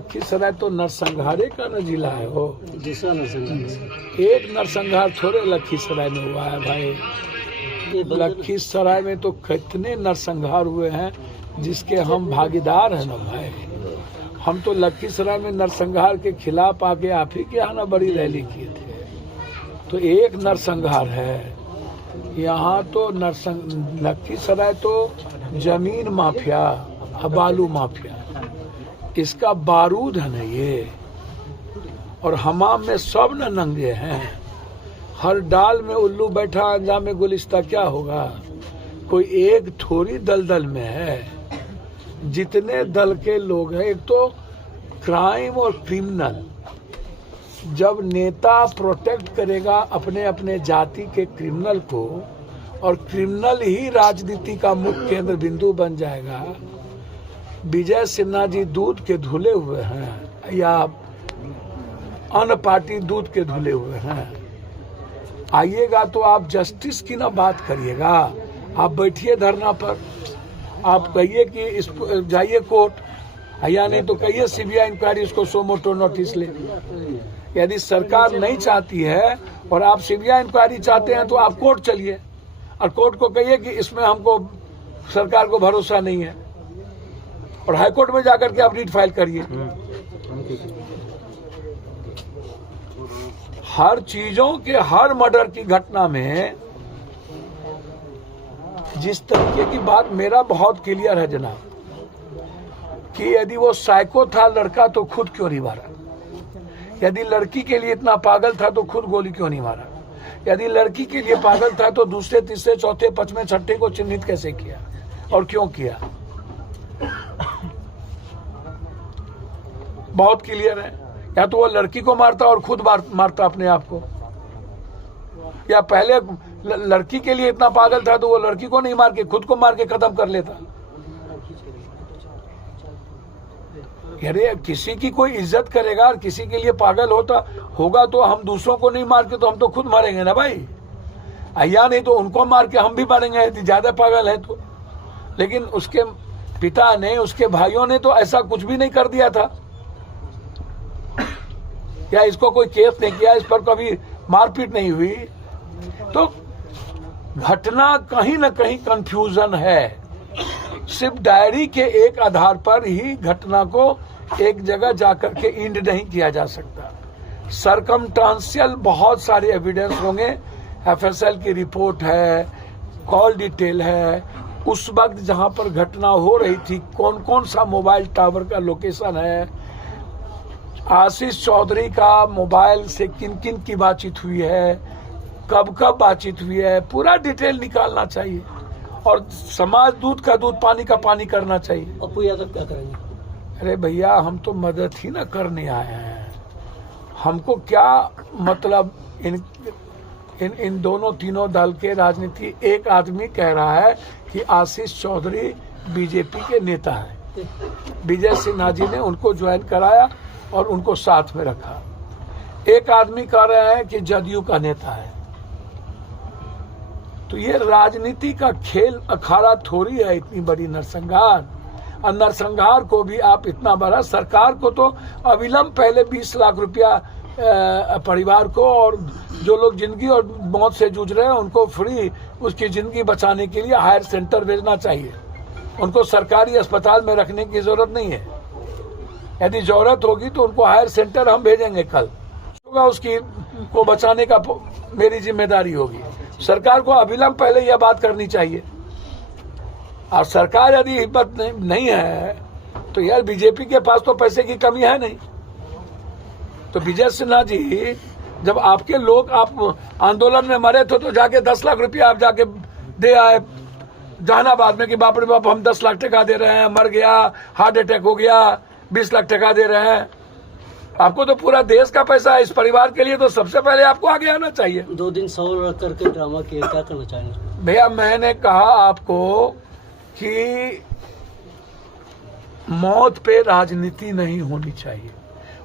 लखीसराय तो नरसंहारे का न जिला है वो। दूसरा नरसंहार, एक नरसंहार थोड़े लखीसराय में हुआ है भाई। लखीसराय में तो कितने नरसंहार हुए हैं जिसके हम भागीदार हैं ना भाई। हम तो लखीसराय में नरसंहार के खिलाफ आके आप ही के यहाँ ना बड़ी रैली किए थे। तो एक नरसंहार है यहाँ तो लखीसराय तो जमीन माफिया, बालू माफिया, इसका बारूद है ना ये। और हमाम में सब न नंगे हैं, हर डाल में उल्लू बैठा अंजाम में गुलिस्ता क्या होगा। कोई एक थोड़ी दलदल में है, जितने दल के लोग हैं। एक तो क्राइम और क्रिमिनल, जब नेता प्रोटेक्ट करेगा अपने अपने जाति के क्रिमिनल को और क्रिमिनल ही राजनीति का मुख्य केंद्र बिंदु बन जाएगा। विजय सिन्हा जी दूध के धुले हुए हैं या अन्य पार्टी दूध के धुले हुए हैं। आइएगा तो आप जस्टिस की ना बात करिएगा, आप बैठिए धरना पर, आप कहिए कि इस जाइए कोर्ट, या नहीं तो कहिए सीबीआई इंक्वायरी इसको सो मोटो नोटिस ले। यदि सरकार नहीं चाहती है और आप सीबीआई इंक्वायरी चाहते हैं तो आप कोर्ट चलिए और कोर्ट को कहिए कि इसमें हमको सरकार को भरोसा नहीं है, और हाईकोर्ट में जाकर के आप रीट फाइल करिए। हर चीजों के, हर मर्डर की घटना में जिस तरीके की बात मेरा बहुत क्लियर है जनाब, कि यदि वो साइको था लड़का तो खुद क्यों नहीं मारा। यदि लड़की के लिए इतना पागल था तो खुद गोली क्यों नहीं मारा। यदि लड़की के लिए पागल था तो दूसरे, तीसरे, चौथे, पांचवें, छठे को चिन्हित कैसे किया और क्यों किया। बहुत क्लियर है। या तो वो लड़की को मारता और खुद मारता अपने आप को, या पहले लड़की के लिए इतना पागल था तो वो लड़की को नहीं मार के खुद को मार के खत्म कर लेता। अरे किसी की कोई इज्जत करेगा और किसी के लिए पागल होगा तो हम दूसरों को नहीं मार के तो हम तो खुद मारेंगे ना भाई। या नहीं तो उनको मार के हम भी मारेंगे यदि ज्यादा पागल है तो। लेकिन उसके पिता ने, उसके भाइयों ने तो ऐसा कुछ भी नहीं कर दिया था, या इसको कोई केस नहीं किया, इस पर कभी मारपीट नहीं हुई। तो घटना कहीं ना कहीं कंफ्यूजन है। सिर्फ डायरी के एक आधार पर ही घटना को एक जगह जाकर के इंड नहीं किया जा सकता। सरकमस्टांशियल बहुत सारे एविडेंस होंगे, एफएसएल की रिपोर्ट है, कॉल डिटेल है, उस वक्त जहां पर घटना हो रही थी कौन कौन सा मोबाइल टावर का लोकेशन है, आशीष चौधरी का मोबाइल से किन किन की बातचीत हुई है, कब कब बातचीत हुई है, पूरा डिटेल निकालना चाहिए। और समाज दूध का दूध, पानी का पानी करना चाहिए। अपू यादव क्या करेंगे? अरे भैया हम तो मदद ही ना करने आए हैं। हमको क्या मतलब इन दोनों तीनों दल के राजनीति। एक आदमी कह रहा है कि आशीष चौधरी बीजेपी के नेता हैं, विजय सिन्हा जी ने उनको ज्वाइन कराया और उनको साथ में रखा। एक आदमी कह रहे हैं कि जदयू का नेता है। तो ये राजनीति का खेल अखाड़ा थोड़ी है इतनी बड़ी नरसंहार। और नरसंहार को भी आप इतना बड़ा, सरकार को तो अविलंब पहले 20 लाख रुपया परिवार को, और जो लोग जिंदगी और मौत से जूझ रहे हैं उनको फ्री उसकी जिंदगी बचाने के लिए हायर सेंटर भेजना चाहिए। उनको सरकारी अस्पताल में रखने की जरूरत नहीं है। यदि जरूरत होगी तो उनको हायर सेंटर हम भेजेंगे, कल होगा उसकी को बचाने का मेरी जिम्मेदारी होगी। सरकार को अविलंब पहले यह बात करनी चाहिए। और सरकार यदि हिम्मत नहीं है तो यार बीजेपी के पास तो पैसे की कमी है नहीं। तो विजय सिन्हा जी, जब आपके लोग, आप आंदोलन में मरे थे तो जाके 10 लाख रुपया आप जाके दे आए जहानाबाद में कि बाप रे बाप हम 10 लाख टका दे रहे हैं, मर गया, हार्ट अटैक हो गया, 20 लाख टका दे रहे हैं। आपको तो पूरा देश का पैसा है, इस परिवार के लिए तो सबसे पहले आपको आगे आना चाहिए। 2 दिन सौ रख करके ड्रामा किया, क्या करना चाहेंगे? भैया मैंने कहा आपको कि मौत पे राजनीति नहीं होनी चाहिए।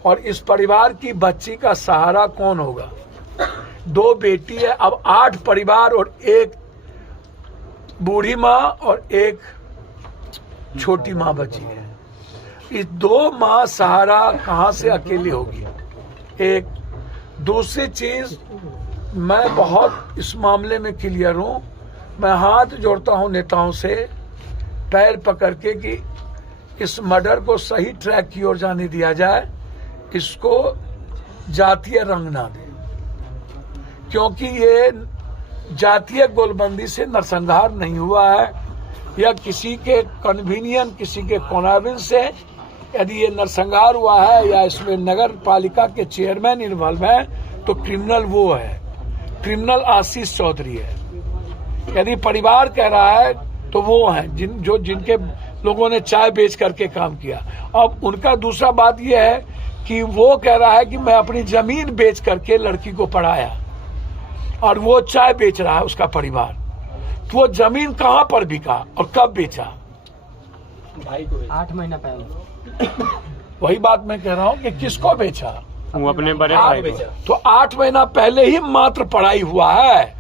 और इस परिवार की बच्ची का सहारा कौन होगा? 2 बेटी है, अब 8 परिवार और 1 बूढ़ी माँ और 1 छोटी माँ बची है। कि 2 माह सहारा कहाँ से अकेली होगी। एक दूसरी चीज, मैं बहुत इस मामले में क्लियर हूँ। मैं हाथ जोड़ता हूँ नेताओं से पैर पकड़ के कि इस मर्डर को सही ट्रैक की ओर जाने दिया जाए, इसको जातीय रंग ना दे, क्योंकि ये जातीय गोलबंदी से नरसंहार नहीं हुआ है या किसी के कन्वीनियंट, किसी के कॉन्वेंस से यदि ये नरसंहार हुआ है या इसमें नगर पालिका के चेयरमैन इन्वॉल्व है तो क्रिमिनल वो है, क्रिमिनल आशीष चौधरी है। यदि परिवार कह रहा है तो वो है जिनके लोगों ने चाय बेच करके काम किया। अब उनका दूसरा बात यह है कि वो कह रहा है कि मैं अपनी जमीन बेच करके लड़की को पढ़ाया और वो चाय बेच रहा है उसका परिवार। तो वो जमीन कहाँ पर बिका और कब बेचा? भाई को 8 महीना पहले। वही बात मैं कह रहा हूँ कि किसको बेचा? वो अपने बड़े भाई को। तो 8 महीना पहले ही मात्र पढ़ाई हुआ है।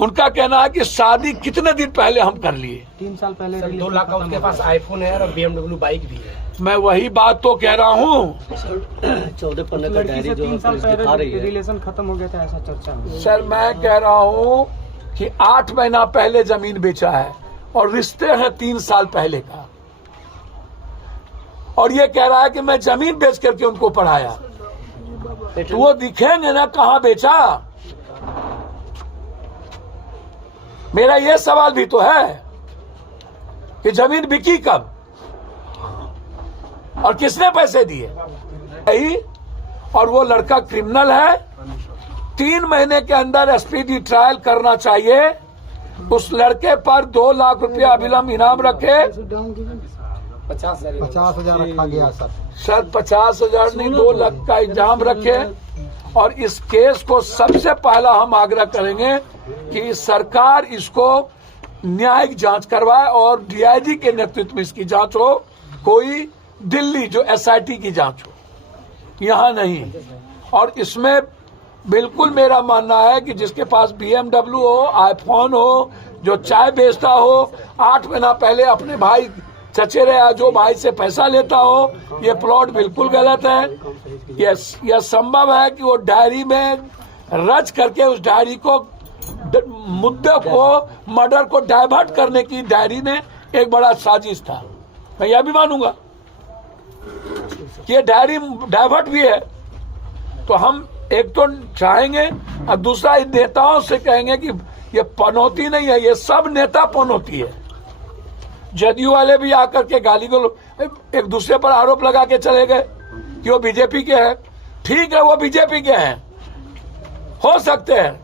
उनका कहना है कि शादी कितने दिन पहले हम कर लिए। 3 साल पहले 2 लाख का उसके पास आईफोन है और BMW बाइक भी है। मैं वही बात तो कह रहा हूँ। 14 पन्ने का डायरी जो दिखा रही है, रिलेशन खत्म हो गया था ऐसा चर्चा है। सर मैं कह रहा हूँ कि 8 महीना पहले जमीन बेचा है और रिश्ते हैं 3 साल पहले का, और ये कह रहा है कि मैं जमीन बेच करके उनको पढ़ाया। तो वो दिखेंगे ना कहाँ बेचा। मेरा ये सवाल भी तो है कि जमीन बिकी कब और किसने पैसे दिए। और वो लड़का क्रिमिनल है। 3 महीने के अंदर स्पीडी ट्रायल करना चाहिए। उस लड़के पर 2 लाख रुपया अविलंब इनाम रखे। 50,000 रखा गया सर 50,000 नहीं 2 लाख का इंतजाम रखे। और इस केस को सबसे पहला हम आग्रह करेंगे कि सरकार इसको न्यायिक जांच करवाए और डीआईजी के नेतृत्व में इसकी जांच हो। कोई दिल्ली जो एसआईटी की जांच हो, यहाँ नहीं। और इसमें बिल्कुल मेरा मानना है कि जिसके पास BMW हो, आईफोन हो, जो चाय बेचता हो, 8 महीना पहले अपने भाई चचेरे या जो भाई से पैसा लेता हो, ये प्लॉट बिल्कुल गलत है। यह संभव है कि वो डायरी में रच करके उस डायरी को, मुद्दे को, मर्डर को डाइवर्ट करने की डायरी में एक बड़ा साजिश था। मैं यह भी मानूंगा कि ये डायरी डाइवर्ट भी है। तो हम एक तो चाहेंगे और दूसरा इन नेताओं से कहेंगे कि ये पनौती नहीं है, ये सब नेता पनौती है। जदयू वाले भी आकर के गाली को एक दूसरे पर आरोप लगा के चले गए कि वो बीजेपी के हैं। ठीक है, वो बीजेपी के हैं, हो सकते हैं,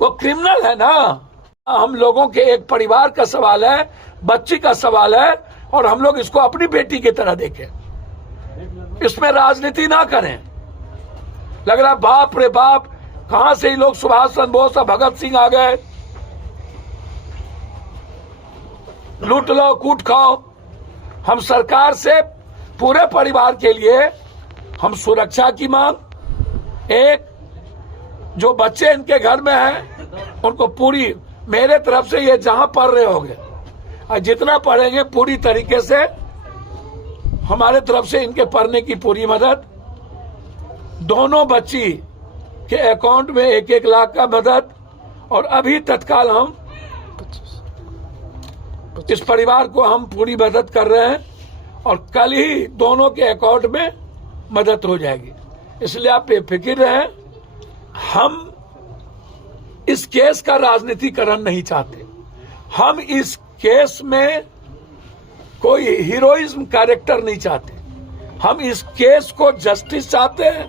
वो क्रिमिनल है ना। हम लोगों के एक परिवार का सवाल है, बच्ची का सवाल है, और हम लोग इसको अपनी बेटी की तरह देखें। इसमें राजनीति ना करें। लग रहा बाप रे बाप, कहां से ही लोग सुभाष चंद्र बोस और भगत सिंह आ गए। लूट लो, कूट खाओ। हम सरकार से पूरे परिवार के लिए हम सुरक्षा की मांग, एक जो बच्चे इनके घर में हैं उनको पूरी, मेरे तरफ से ये जहां पढ़ रहे होंगे और जितना पढ़ेंगे पूरी तरीके से हमारे तरफ से इनके पढ़ने की पूरी मदद। दोनों बच्ची के अकाउंट में 1-1 लाख का मदद। और अभी तत्काल हम इस परिवार को हम पूरी मदद कर रहे हैं और कल ही दोनों के अकाउंट में मदद हो जाएगी। इसलिए आप बेफिक्र रहें। हम इस केस का राजनीतिकरण नहीं चाहते। हम इस केस में कोई हीरोइज्म कैरेक्टर नहीं चाहते। हम इस केस को जस्टिस चाहते हैं,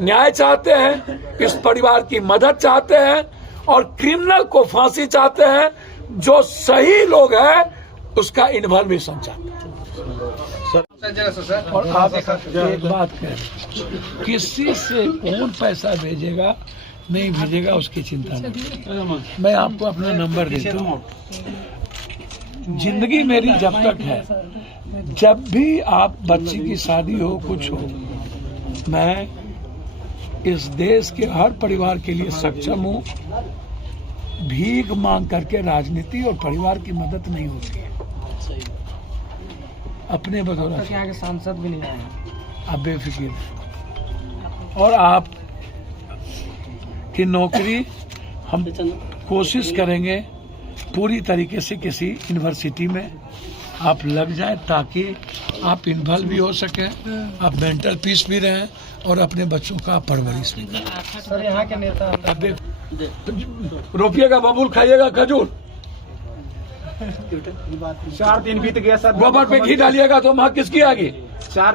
न्याय चाहते हैं, इस परिवार की मदद चाहते हैं और क्रिमिनल को फांसी चाहते हैं। जो सही लोग हैं उसका इन्वॉल्वेशन चाहते हैं। और आप एक बात करें, किसी से कौन पैसा भेजेगा नहीं भेजेगा उसकी चिंता नहीं। मैं आपको अपना नंबर देता हूँ। जिंदगी मेरी जब तक है, जब भी आप बच्ची की शादी हो, कुछ हो, मैं इस देश के हर परिवार के लिए सक्षम हूँ। भीख मांग करके राजनीति और परिवार की मदद नहीं होती है। अपने बदौलत यहाँ के सांसद भी नहीं आए। आप बेफिक्र और आप की नौकरी हम कोशिश करेंगे पूरी तरीके से किसी यूनिवर्सिटी में आप लग जाएं ताकि आप इन्वॉल्व भी हो सकें, आप मेंटल पीस भी रहें और अपने बच्चों का परवरिश भी करें। सर यहाँ के नेता आप रोपिएगा बबूल, खाइएगा खजूर, 4 दिन बीत गया सर। गोबर पे घी डालिएगा तो वहाँ किसकी आगे 4